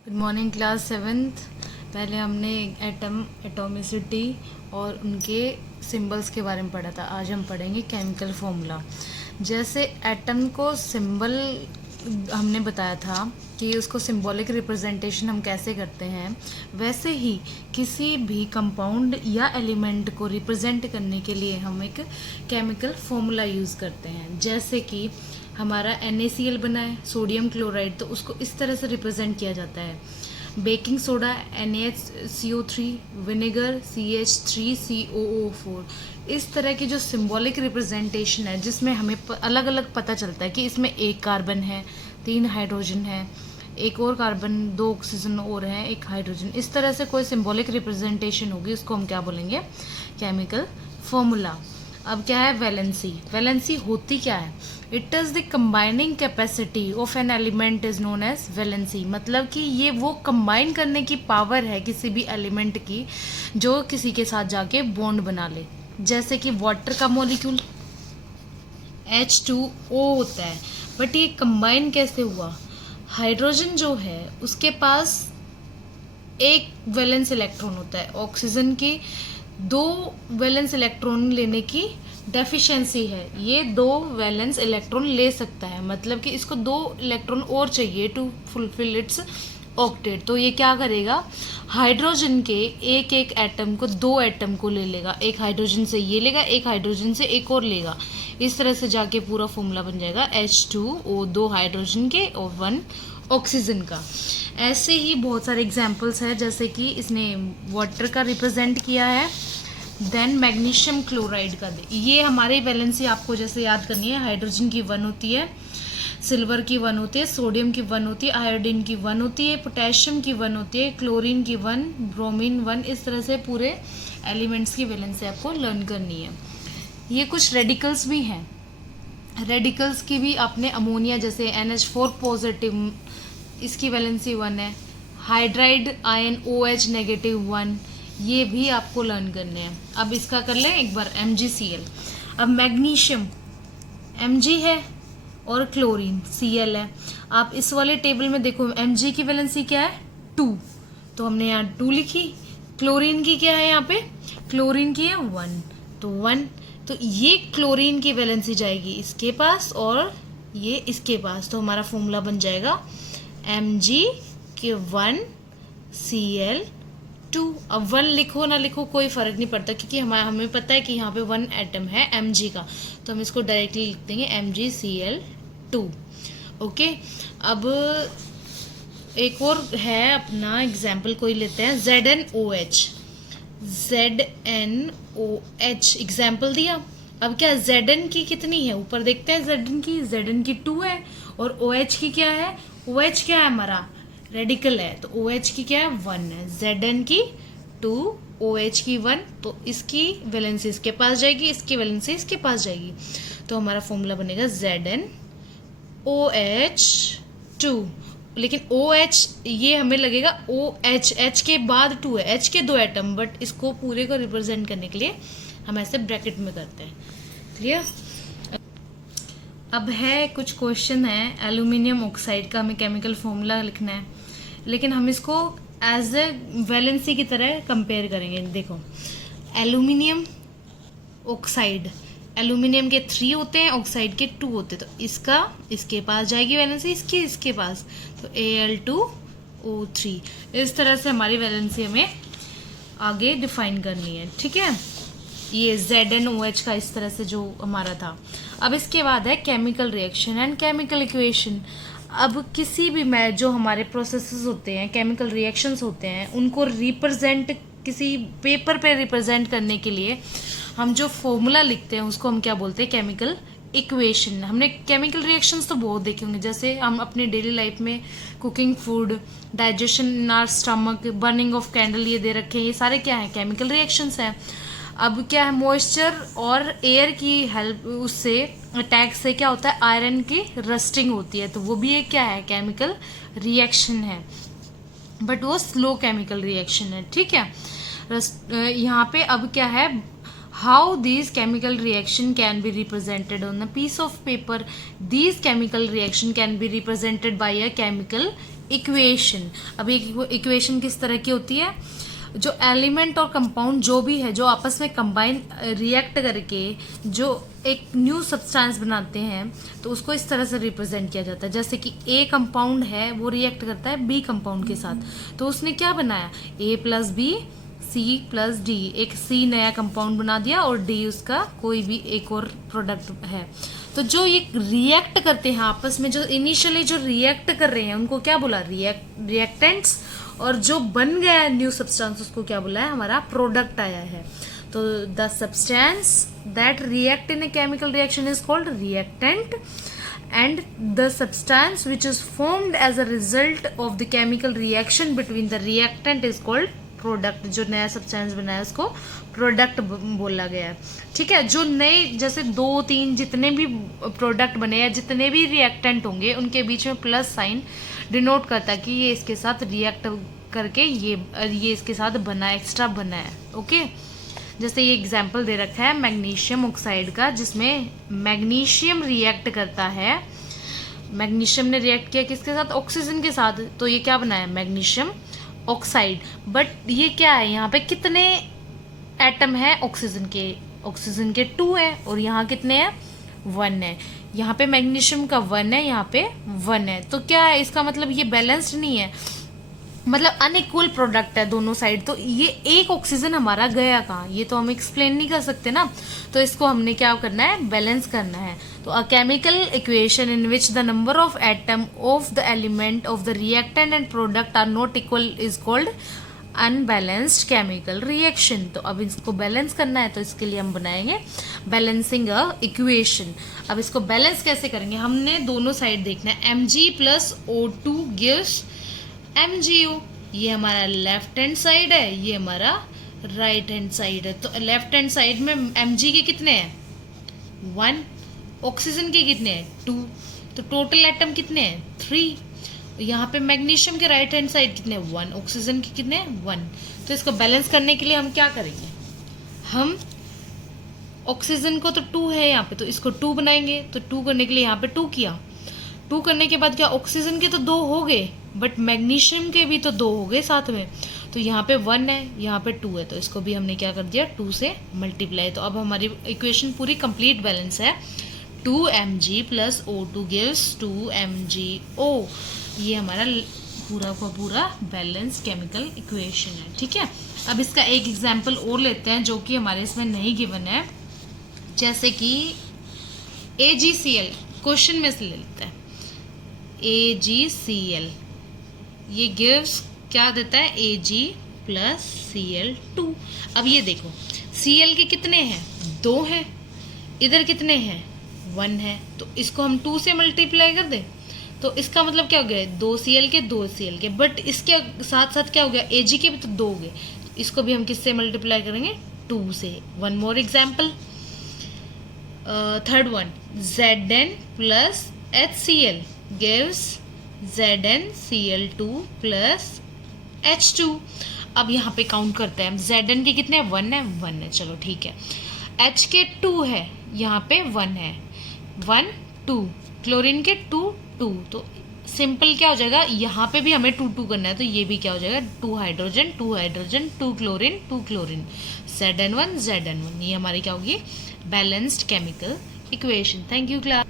Good morning class seventh. पहले हमने atom, atomicity और उनके सिंबल्स के बारे में पढ़ा था। आज हम पढ़ेंगे केमिकल फॉर्मूला। जैसे एटम को सिंबल हमने बताया था कि उसको सिंबॉलिक रिप्रेजेंटेशन हम कैसे करते हैं, वैसे ही किसी भी कंपाउंड या एलिमेंट को रिप्रेजेंट करने के लिए हम एक केमिकल फॉर्मूला यूज़ करते हैं। जैसे कि हमारा NaCl बना है, सोडियम क्लोराइड, तो उसको इस तरह से रिप्रेजेंट किया जाता है। Baking soda NaCO3, vinegar CH3COO4। इस तरह की जो सिंबॉलिक रिप्रेजेंटेशन है, जिसमें हमें अलग अलग पता चलता है कि इसमें एक कार्बन है, 3 हाइड्रोजन है, एक और कार्बन, 2 ऑक्सीजन और है, एक हाइड्रोजन। इस तरह से कोई सिंबॉलिक रिप्रेजेंटेशन होगी, उसको हम क्या बोलेंगे? Chemical formula. अब क्या है वैलेंसी? वैलेंसी होती क्या है? It is the combining capacity of an element is known as valency. मतलब कि ये वो कंबाइन करने की पावर है किसी भी एलिमेंट की जो किसी के साथ जाके बॉन्ड बना ले। जैसे कि वाटर का मॉलिक्यूल H2O होता है, बट ये कंबाइन कैसे हुआ? हाइड्रोजन जो है उसके पास एक वैलेंस इलेक्ट्रॉन होता है, ऑक्सीजन की 2 वैलेंस इलेक्ट्रॉन लेने की डेफिशिएंसी है। ये 2 वैलेंस इलेक्ट्रॉन ले सकता है, मतलब कि इसको 2 इलेक्ट्रॉन और चाहिए टू फुलफिल इट्स ऑक्टेट। तो ये क्या करेगा? हाइड्रोजन के एक एक एटम को, 2 एटम को ले लेगा। एक हाइड्रोजन से ये लेगा, एक हाइड्रोजन से एक और लेगा। इस तरह से जाके पूरा फॉर्मूला बन जाएगा H2O, 2 हाइड्रोजन के और 1 ऑक्सीजन का। ऐसे ही बहुत सारे एग्जाम्पल्स हैं, जैसे कि इसने वाटर का रिप्रेजेंट किया है। देन मैग्नीशियम क्लोराइड का ये हमारी वैलेंसी आपको जैसे याद करनी है। हाइड्रोजन की 1 होती है, सिल्वर की 1 होती है, सोडियम की 1 होती है, आयोडीन की 1 होती है, पोटेशियम की 1 होती है, क्लोरीन की 1, ब्रोमीन 1। इस तरह से पूरे एलिमेंट्स की वैलेंसी आपको लर्न करनी है। ये कुछ रेडिकल्स भी हैं। रेडिकल्स की भी आपने अमोनिया जैसे NH4 पॉजिटिव, इसकी वैलेंसी 1 है। हाइड्राइड आयन OH नेगेटिव 1, ये भी आपको लर्न करने हैं। अब इसका कर लें एक बार MgCl। अब मैग्नीशियम Mg है और क्लोरीन Cl है। आप इस वाले टेबल में देखो, Mg की वैलेंसी क्या है? 2, तो हमने यहाँ 2 लिखी। क्लोरीन की क्या है यहाँ पे? क्लोरीन की है 1, तो 1। तो ये क्लोरीन की वैलेंसी जाएगी इसके पास और ये इसके पास, तो हमारा फॉर्मूला बन जाएगा Mg के 1 Cl2। अब 1 लिखो ना लिखो कोई फर्क नहीं पड़ता, क्योंकि हमें पता है कि यहाँ पे 1 एटम है Mg का, तो हम इसको डायरेक्टली लिख देंगे MgCl2। ओके। अब एक और है अपना एग्जाम्पल, कोई लेते हैं ZnOH। ZnOH एग्जाम्पल दिया। अब क्या Zn की कितनी है? ऊपर देखते हैं Zn की 2 है, और OH की क्या है? OH क्या है? हमारा रेडिकल है, तो OH की क्या है? 1 है। Zn की 2, OH की 1, तो इसकी वैलेंसी इसके पास जाएगी, इसकी वैलेंसी इसके पास जाएगी, तो हमारा फॉर्मूला बनेगा ZnOH2। लेकिन OH ये हमें लगेगा OH, H के बाद 2 है, H के 2 एटम, बट इसको पूरे को रिप्रेजेंट करने के लिए हम ऐसे ब्रैकेट में करते हैं। क्लियर? अब है कुछ क्वेश्चन है, एल्यूमिनियम ऑक्साइड का हमें केमिकल फॉर्मूला लिखना है, लेकिन हम इसको एज ए वैलेंसी की तरह कंपेयर करेंगे। देखो, एल्यूमिनियम ऑक्साइड, एल्यूमिनियम के 3 होते हैं, ऑक्साइड के 2 होते हैं, तो इसका इसके पास जाएगी वैलेंसी, इसकी इसके पास, तो Al2O3। इस तरह से हमारी वैलेंसी हमें आगे डिफाइन करनी है। ठीक है, ये ZnOH का इस तरह से जो हमारा था। अब इसके बाद है chemical reaction and chemical equation. अब किसी भी जो हमारे प्रोसेसेस होते हैं, केमिकल रिएक्शंस होते हैं, उनको रिप्रेजेंट, किसी पेपर पे रिप्रेजेंट करने के लिए हम जो फॉर्मूला लिखते हैं उसको हम क्या बोलते हैं? Chemical equation. हमने केमिकल रिएक्शंस तो बहुत देखे होंगे, जैसे हम अपने डेली लाइफ में cooking food, digestion in our stomach, burning of candle, ये दे रखे हैं, ये सारे क्या हैं? केमिकल रिएक्शंस हैं। अब क्या है, मॉइस्चर और एयर की हेल्प, उससे अटैक से क्या होता है? आयरन की रस्टिंग होती है, तो वो भी एक क्या है? केमिकल रिएक्शन है, बट वो स्लो केमिकल रिएक्शन है। ठीक है, यहाँ पे अब क्या है, how these chemical reaction can be represented on a piece of paper. These chemical reaction can be represented by a chemical equation. अब एक इक्वेशन किस तरह की होती है, जो एलिमेंट और कंपाउंड जो भी है, जो आपस में कंबाइन रिएक्ट करके जो एक न्यू सब्सटेंस बनाते हैं, तो उसको इस तरह से रिप्रेजेंट किया जाता है। जैसे कि ए कंपाउंड है, वो रिएक्ट करता है बी कंपाउंड के साथ, तो उसने क्या बनाया, A plus B C plus D, एक सी नया कंपाउंड बना दिया और डी उसका कोई भी एक और प्रोडक्ट है। तो जो ये रिएक्ट करते हैं आपस में, जो इनिशियली जो रिएक्ट कर रहे हैं उनको क्या बोला, रिएक्टेंट्स, और जो बन गया है न्यू सब्सटेंस उसको क्या बोला है, हमारा प्रोडक्ट आया है। तो the substance that react in a chemical reaction is called reactant, and the substance which is formed as a result of the chemical reaction between the reactant is called product. जो नया substance बना है उसको product बोला गया है। ठीक है, जो नए जैसे 2 3 जितने भी प्रोडक्ट बने या जितने भी रिएक्टेंट होंगे उनके बीच में प्लस साइन डिनोट करता है कि ये इसके साथ रिएक्ट करके ये इसके साथ बना, एक्स्ट्रा बना है। ओके, जैसे ये एग्जाम्पल दे रखा है मैग्नीशियम ऑक्साइड का, जिसमें मैग्नीशियम रिएक्ट करता है। मैग्नीशियम ने रिएक्ट किया किसके साथ, ऑक्सीजन के साथ, तो ये क्या बनाया, मैग्नीशियम ऑक्साइड। बट ये क्या है, यहाँ पे कितने एटम है ऑक्सीजन के 2 है, और यहाँ कितने हैं, 1 है। यहाँ पे मैग्नीशियम का 1 है, यहाँ पे 1 है। तो क्या है इसका मतलब, ये बैलेंस्ड नहीं है, मतलब अनइक्वल प्रोडक्ट है दोनों साइड। तो ये एक ऑक्सीजन हमारा गया कहाँ, ये तो हम एक्सप्लेन नहीं कर सकते ना। तो इसको हमने क्या करना है, बैलेंस करना है। तो a chemical equation in which the number of atom of the element of the reactant and product are not equal is called unbalanced chemical reaction. तो अब इसको बैलेंस करना है, तो इसके लिए हम बनाएंगे बैलेंसिंग अ इक्वेशन। अब इसको बैलेंस कैसे करेंगे, हमने दोनों साइड देखना है। Mg plus O2 gives MgO, ये हमारा लेफ्ट हैंड साइड है, ये हमारा राइट हैंड साइड है। तो लेफ्ट हैंड साइड में Mg के कितने हैं, 1, ऑक्सीजन के कितने हैं, 2, तो टोटल एटम कितने हैं, 3। यहाँ पे मैग्नीशियम के राइट हैंड साइड कितने, 1, ऑक्सीजन के कितने, 1। तो इसको बैलेंस करने के लिए हम क्या करेंगे, हम ऑक्सीजन को तो 2 है यहाँ पे, तो इसको 2 बनाएंगे। तो 2 करने के लिए यहाँ पे 2 किया, 2 करने के बाद क्या, ऑक्सीजन के तो 2 हो गए, बट मैग्नीशियम के भी तो 2 हो गए साथ में। तो यहाँ पे 1 है, यहाँ पे 2 है, तो इसको भी हमने क्या कर दिया, 2 से मल्टीप्लाई। तो अब हमारी इक्वेशन पूरी कंप्लीट बैलेंस है। 2Mg plus O2 gives 2MgO, ये हमारा पूरा का पूरा बैलेंस केमिकल इक्वेशन है। ठीक है, अब इसका एक एग्जाम्पल और लेते हैं जो कि हमारे इसमें नहीं गिवन है, जैसे कि AgCl, क्वेश्चन में से ले लेते हैं। AgCl ये गिव्स क्या देता है, Ag प्लस Cl2। अब ये देखो Cl के कितने हैं, 2 हैं, इधर कितने हैं, 1 है, तो इसको हम 2 से मल्टीप्लाई कर दें। तो इसका मतलब क्या हो गया, 2 Cl के 2 Cl के, बट इसके साथ साथ क्या हो गया, Ag के भी तो 2 हो गए। इसको भी हम किससे मल्टीप्लाई करेंगे, 2 से। One more example, third one, Zn plus HCl gives ZnCl2 plus H2। अब यहाँ पे काउंट करते हैं, Zn के कितने, 1 है, 1 है, चलो ठीक है। H के 2 है, यहाँ पे 1 है, 1 2, क्लोरीन के 2 2, तो सिंपल क्या हो जाएगा, यहाँ पे भी हमें 2 2 करना है, तो ये भी क्या हो जाएगा, 2 hydrogen 2 hydrogen 2 chlorine 2 chlorine, Zn1 Zn1। ये हमारी क्या होगी, balanced chemical equation. Thank you class.